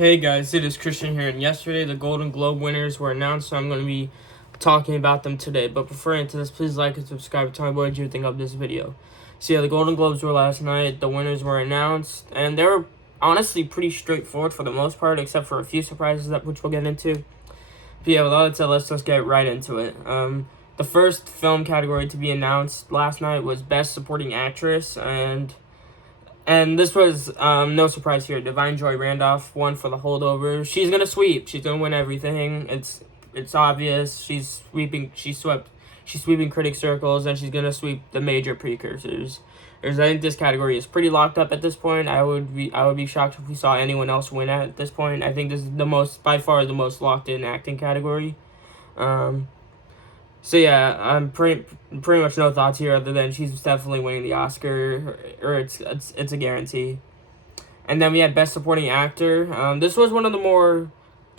Hey guys, it is Christian here, and yesterday the Golden Globe winners were announced, so I'm going to be talking about them today. But before I get into this, please like and subscribe. Tell me what you think of this video. So yeah, the Golden Globes were last night, the winners were announced, and they were honestly pretty straightforward for the most part, except for a few surprises which we'll get into. But yeah, with all that said, let's just get right into it. The first film category to be announced last night was Best Supporting Actress, and this was no surprise here. Da'Vine Joy Randolph won for The Holdover. She's gonna sweep. She's gonna win everything. It's obvious. She's sweeping critic circles, and she's gonna sweep the major precursors. I think this category is pretty locked up at this point. I would be shocked if we saw anyone else win at this point. I think this is by far the most locked in acting category. So yeah, I'm pretty much no thoughts here other than she's definitely winning the Oscar, or it's a guarantee. And then we had Best Supporting Actor. This was one of the more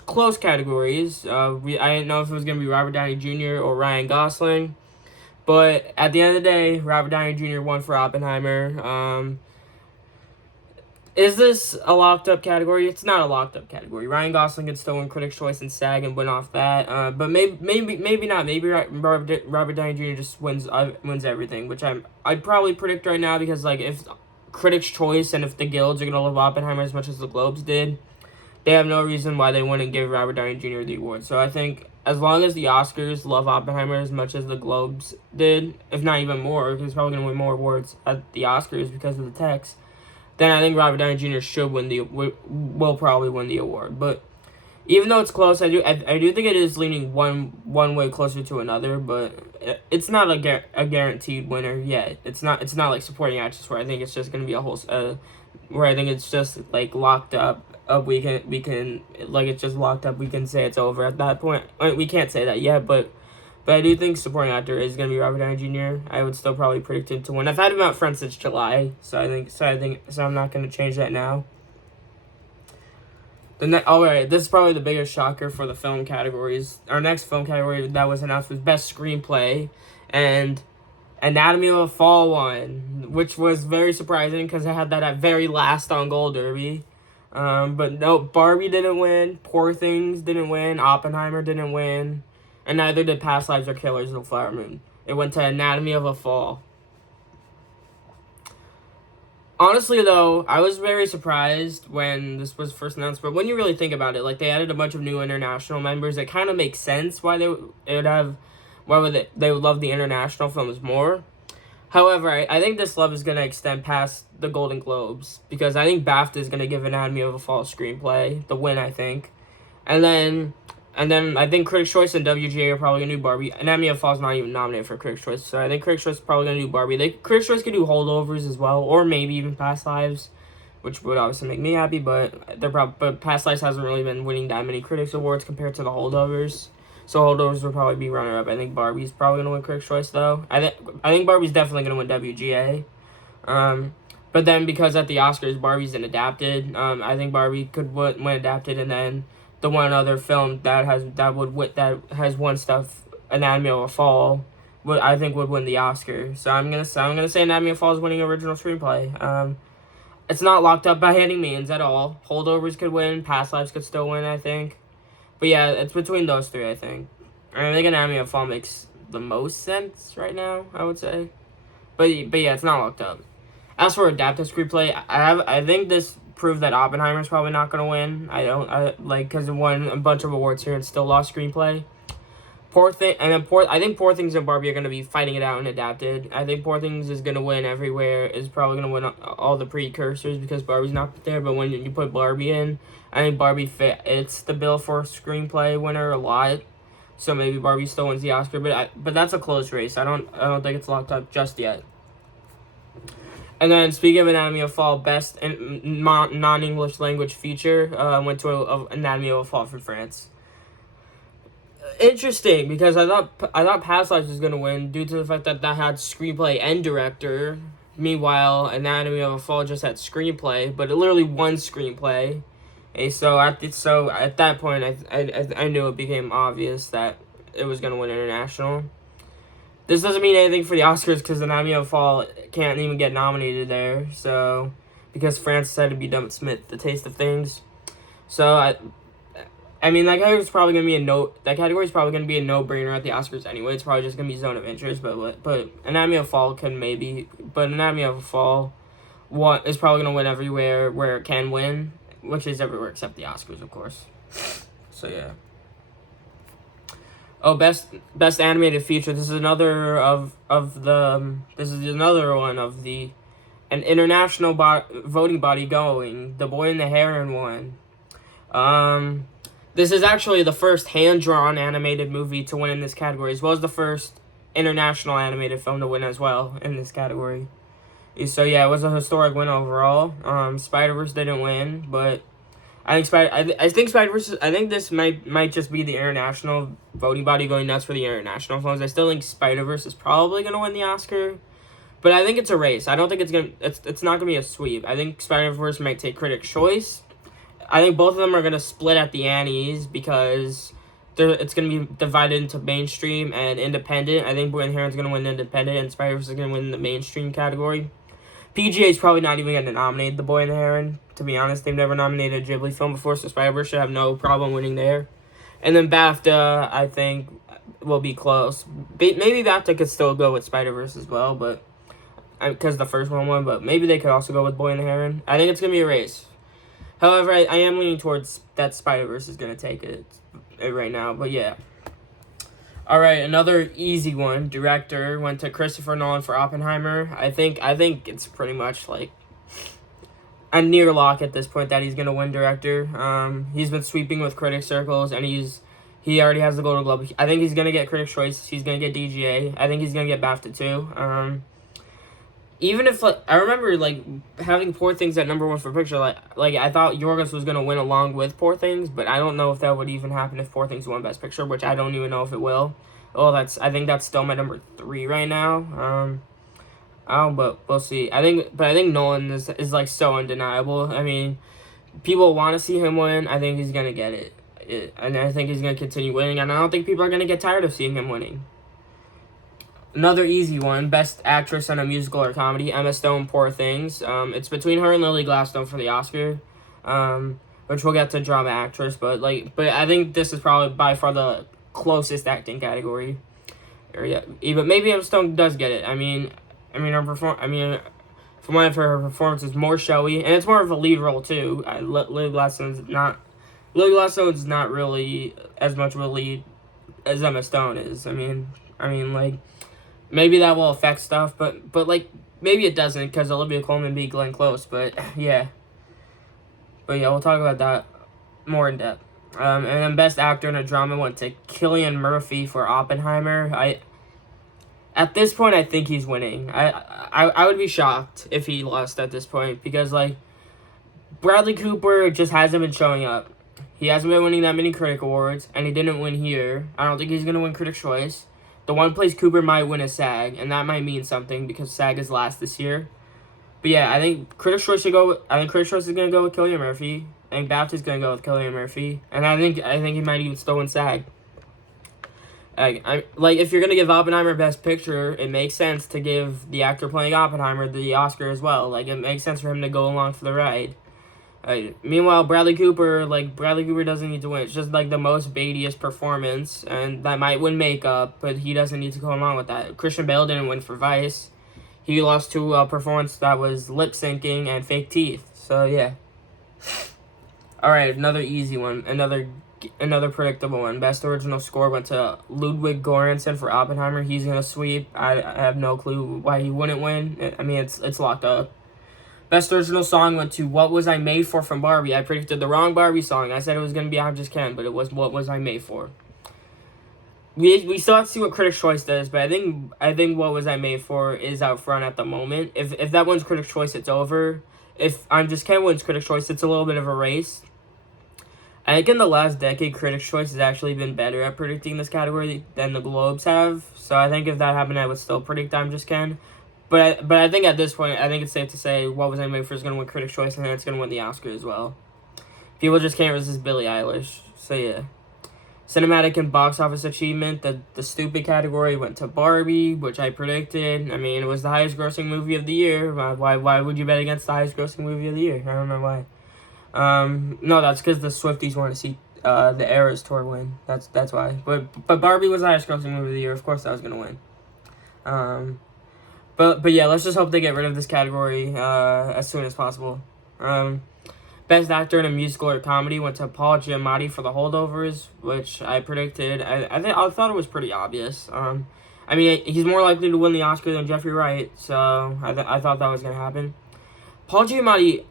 close categories. I didn't know if it was gonna be Robert Downey Jr. or Ryan Gosling, but at the end of the day, Robert Downey Jr. won for Oppenheimer. Is this a locked up category? It's not a locked up category. Ryan Gosling could still win Critics' Choice and SAG and win off that. But maybe not. Maybe Robert Downey Jr. just wins everything, which I'd probably predict right now, because like if Critics' Choice and if the guilds are gonna love Oppenheimer as much as the Globes did, they have no reason why they wouldn't give Robert Downey Jr. the award. So I think as long as the Oscars love Oppenheimer as much as the Globes did, if not even more, because he's probably gonna win more awards at the Oscars because of the text, then I think Robert Downey Jr. will probably win the award. But even though it's close, I do think it is leaning one way closer to another. But it's not a guaranteed winner yet. It's not like Supporting Actress, where I think it's just gonna be a whole where I think it's just like locked up. We can like it's just locked up. We can say it's over at that point. We can't say that yet, but I do think Supporting Actor is going to be Robert Downey Jr. I would still probably predict him to win. I've had him out front since July, so I'm not going to change that now. Alright, this is probably the biggest shocker for the film categories. Our next film category that was announced was Best Screenplay, and Anatomy of a Fall won, which was very surprising because I had that at very last on Gold Derby. But no, Barbie didn't win, Poor Things didn't win, Oppenheimer didn't win, and neither did Past Lives or Killers of the Flower Moon. It went to Anatomy of a Fall. Honestly, though, I was very surprised when this was first announced, but when you really think about it, like, they added a bunch of new international members. It kind of makes sense why they would love the international films more. However, I think this love is going to extend past the Golden Globes, because I think BAFTA is going to give Anatomy of a Fall screenplay the win, I think. And then I think Critics' Choice and WGA are probably going to do Barbie. Anatomy of a Fall is not even nominated for Critics' Choice, so I think Critics' Choice is probably going to do Barbie. Critics' Choice could do Holdovers as well, or maybe even Past Lives, which would obviously make me happy, but Past Lives hasn't really been winning that many Critics Awards compared to the Holdovers. So Holdovers will probably be runner-up. I think Barbie's probably going to win Critics' Choice, though. I think Barbie's definitely going to win WGA. But then because at the Oscars, Barbie's an adapted, I think Barbie could win adapted, and then the one other film that has won stuff, Anatomy of a Fall, I think would win the Oscar. So I'm gonna say Anatomy of a Fall is winning original screenplay. It's not locked up by any means at all. Holdovers could win, Past Lives could still win, I think. But yeah, it's between those three, I think. I think Anatomy of a Fall makes the most sense right now, I would say. But yeah, it's not locked up. As for adapted screenplay, I think this proved that Oppenheimer's probably not going to win. Because it won a bunch of awards here and still lost screenplay. I think Poor Things and Barbie are going to be fighting it out in adapted. I think Poor Things is going to win everywhere. Is probably going to win all the precursors because Barbie's not there. But when you put Barbie in, I think Barbie fits the bill for screenplay winner a lot. So maybe Barbie still wins the Oscar. But that's a close race. I don't think it's locked up just yet. And then, speaking of Anatomy of a Fall, Best non-English language feature went to Anatomy of a Fall from France. Interesting, because I thought Past Lives was going to win due to the fact that had screenplay and director. Meanwhile, Anatomy of a Fall just had screenplay, but it literally won screenplay. And so at that point, I knew it became obvious that it was going to win international. This doesn't mean anything for the Oscars because Anatomy of a Fall can't even get nominated there. So, because France decided to be done with Smith, The Taste of Things. So I mean, that category's probably gonna be a no-brainer at the Oscars anyway. It's probably just gonna be Zone of Interest, but Anatomy of a Fall Anatomy of a Fall is probably gonna win everywhere where it can win, which is everywhere except the Oscars, of course. So yeah. Oh, best animated feature. This is another one of an international voting body going. The Boy and the Heron won. This is actually the first hand-drawn animated movie to win in this category, as well as the first international animated film to win as well in this category. So yeah, it was a historic win overall. Spider-Verse didn't win, but I think Spider-Verse. I think this might just be the international voting body going nuts for the international films. I still think Spider-Verse is probably gonna win the Oscar, but I think it's a race. I don't think it's not gonna be a sweep. I think Spider-Verse might take Critics' Choice. I think both of them are gonna split at the Annies because it's gonna be divided into mainstream and independent. I think Boy and the Heron's gonna win independent, and Spider-Verse is gonna win the mainstream category. PGA is probably not even gonna nominate The Boy and the Heron. To be honest, they've never nominated a Ghibli film before, so Spider-Verse should have no problem winning there. And then BAFTA, I think, will be close. Maybe BAFTA could still go with Spider-Verse as well, but because the first one won. But maybe they could also go with Boy and the Heron. I think it's gonna be a race. However, I am leaning towards that Spider-Verse is going to take it right now. But yeah. Alright, another easy one. Director went to Christopher Nolan for Oppenheimer. I think it's pretty much like a near lock at this point that he's going to win director. He's been sweeping with critic circles, and he already has the Golden Globe. I think he's going to get Critics' Choice. He's going to get DGA. I think he's going to get BAFTA too. Even if, like, I remember, like, having Poor Things at number one for picture, like I thought Yorgos was going to win along with Poor Things, but I don't know if that would even happen if Poor Things won Best Picture, which I don't even know if it will. I think that's still my number 3 right now. But we'll see. I think Nolan is like, so undeniable. I mean, people want to see him win. I think he's going to get it. And I think he's going to continue winning, and I don't think people are going to get tired of seeing him winning. Another easy one, Best Actress in a Musical or Comedy, Emma Stone, Poor Things. It's between her and Lily Gladstone for the Oscar, which we'll get to Drama Actress, but I think this is probably by far the closest acting category. Even maybe Emma Stone does get it. From one of her performances, more showy, and it's more of a lead role too. Lily Gladstone's not really as much of a lead as Emma Stone is. Maybe that will affect stuff, but maybe it doesn't because Olivia Colman beat Glenn Close. But yeah, we'll talk about that more in depth. And then Best Actor in a Drama went to Cillian Murphy for Oppenheimer. At this point, I think he's winning. I would be shocked if he lost at this point because Bradley Cooper just hasn't been showing up. He hasn't been winning that many critic awards, and he didn't win here. I don't think he's gonna win Critics' Choice. The one place Cooper might win is SAG, and that might mean something because SAG is last this year. But yeah, I think Critics' Choice is going to go with Cillian Murphy. I think BAFTA is going to go with Cillian Murphy, and I think he might even still win SAG. If you're going to give Oppenheimer Best Picture, it makes sense to give the actor playing Oppenheimer the Oscar as well. It makes sense for him to go along for the ride. Meanwhile, Bradley Cooper doesn't need to win. It's just the most Beatty-est performance, and that might win makeup, but he doesn't need to go along with that. Christian Bale didn't win for Vice. He lost to a performance that was lip syncing and fake teeth. So yeah. All right, another easy one, another predictable one. Best Original Score went to Ludwig Göransson for Oppenheimer. He's gonna sweep. I have no clue why he wouldn't win. It's locked up. Best Original Song went to What Was I Made For from Barbie. I predicted the wrong Barbie song. I said it was going to be I Just Can't, but it was What Was I Made For. We still have to see what Critics' Choice does, but I think What Was I Made For is out front at the moment. If that wins Critics' Choice, it's over. If I Just Can't wins Critics' Choice, it's a little bit of a race. I think in the last decade, Critics' Choice has actually been better at predicting this category than the Globes have. So I think if that happened, I would still predict I'm Just Can't. But I think at this point, I think it's safe to say What Was I Made For is going to win Critics' Choice, and then it's going to win the Oscar as well. People just can't resist Billie Eilish. So yeah. Cinematic and Box Office Achievement, the stupid category went to Barbie, which I predicted. It was the highest grossing movie of the year. Why would you bet against the highest grossing movie of the year? I don't know why. No, that's because the Swifties want to see the Eras Tour win. That's why. But Barbie was the highest grossing movie of the year. Of course, that was gonna win. But yeah, let's just hope they get rid of this category as soon as possible. Best actor in a musical or comedy went to Paul Giamatti for The Holdovers, which I predicted. I thought it was pretty obvious. I mean, he's more likely to win the Oscar than Jeffrey Wright, so I thought that was gonna happen. Paul Giamatti,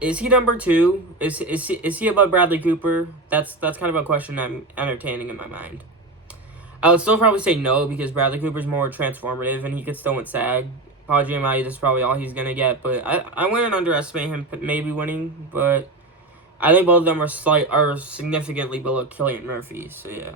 is he number 2? Is he above Bradley Cooper? That's kind of a question I'm entertaining in my mind. I would still probably say no because Bradley Cooper's more transformative and he could still win SAG. Paul Giamatti, that's probably all he's gonna get, but I wouldn't underestimate him maybe winning, but I think both of them are significantly below Cillian Murphy. So yeah.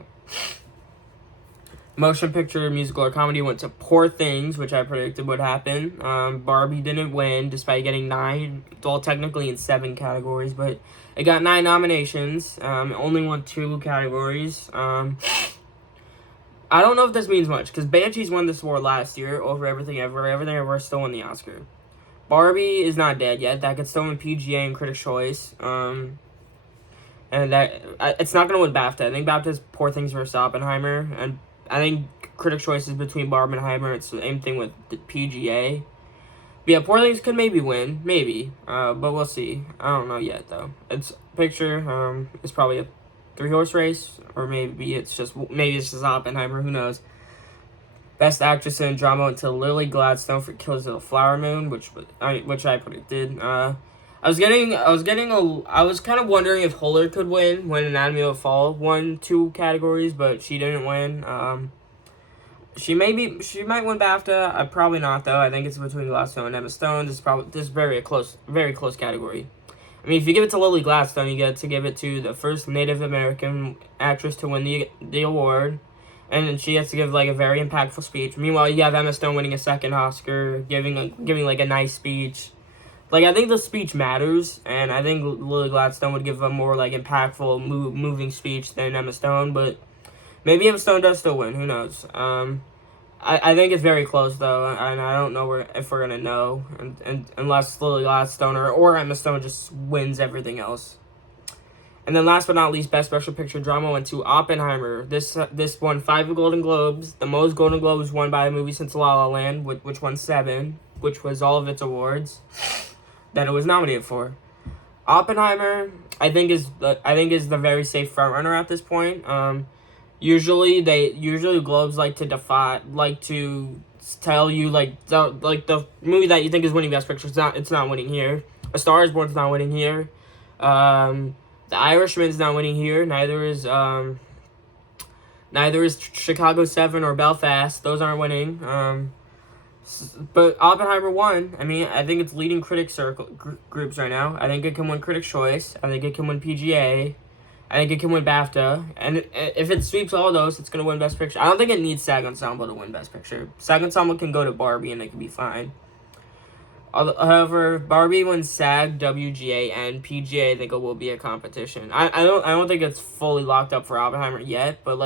Motion picture, musical, or comedy went to Poor Things, which I predicted would happen. Barbie didn't win, despite getting 9, well, technically in 7 categories, but it got 9 nominations. Only won 2 categories. I don't know if this means much, because Banshees won this award last year over Everything Ever. Everything Ever still won the Oscar. Barbie is not dead yet. That could still win PGA and Critics' Choice. And that it's not going to win BAFTA. I think BAFTA's Poor Things versus Oppenheimer, and I think Critics' Choice is between Barbenheimer. It's the same thing with the PGA. But yeah, Poor Things could maybe win. Maybe. But we'll see. I don't know yet, though. It's picture. It's probably a 3-horse race. Or maybe it's just Oppenheimer. Who knows? Best Actress in Drama went to Lily Gladstone for Killers of the Flower Moon, which I predicted. I was kind of wondering if Huller could win when Anatomy of a Fall won 2 categories, but she didn't win. She might win BAFTA. Probably not though. I think it's between Gladstone and Emma Stone. This is very close category. I mean, if you give it to Lily Gladstone, you get to give it to the first Native American actress to win the award, and then she has to give like a very impactful speech. Meanwhile, you have Emma Stone winning a second Oscar, giving like a nice speech. Like, I think the speech matters, and I think Lily Gladstone would give a more, like, impactful, moving speech than Emma Stone, but maybe Emma Stone does still win. Who knows? I think it's very close, though, and I don't know if we're going to know, and unless Lily Gladstone or Emma Stone just wins everything else. And then last but not least, Best Special Picture Drama went to Oppenheimer. This won 5 Golden Globes, the most Golden Globes won by a movie since La La Land, which won 7, which was all of its awards that it was nominated for. Oppenheimer, I think is the very safe front runner at this point. Usually Globes like to tell you the movie that you think is winning Best Picture. It's not winning here. A Star Is Born's not winning here. The Irishman's not winning here. Neither is Chicago 7 or Belfast. Those aren't winning. But Oppenheimer won. I mean, I think it's leading critics groups right now. I think it can win Critics' Choice. I think it can win PGA. I think it can win BAFTA. And if it sweeps all those, it's going to win Best Picture. I don't think it needs SAG Ensemble to win Best Picture. SAG Ensemble can go to Barbie and it can be fine. However, Barbie wins SAG, WGA, and PGA. I think it will be a competition. I don't think it's fully locked up for Oppenheimer yet, but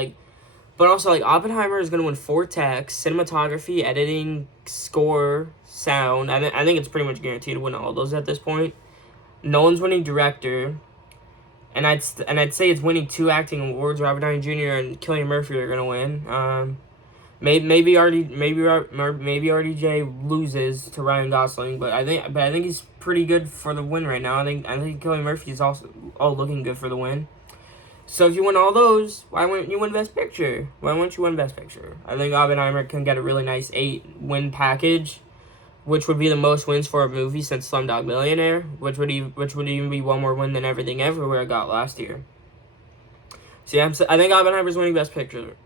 also, Oppenheimer is going to win 4 techs, cinematography, editing, score, sound. I think it's pretty much guaranteed to win all those at this point. Nolan's winning director. And I'd say it's winning 2 acting awards. Robert Downey Jr. and Cillian Murphy are going to win. Maybe RDJ loses to Ryan Gosling, but I think he's pretty good for the win right now. I think Cillian Murphy is also looking good for the win. So if you win all those, why wouldn't you win Best Picture? Why wouldn't you win Best Picture? I think Oppenheimer can get a really nice 8-win package, which would be the most wins for a movie since Slumdog Millionaire, which would even be one more win than Everything Everywhere got last year. So yeah, I think Oppenheimer's winning Best Picture.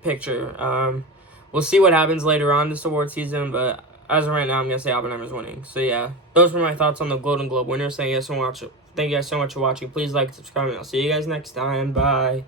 We'll see what happens later on this award season, but as of right now, I'm gonna say Oppenheimer's winning. So yeah, those were my thoughts on the Golden Globe winners. Thank you guys so much for watching. Please like, subscribe, and I'll see you guys next time. Bye.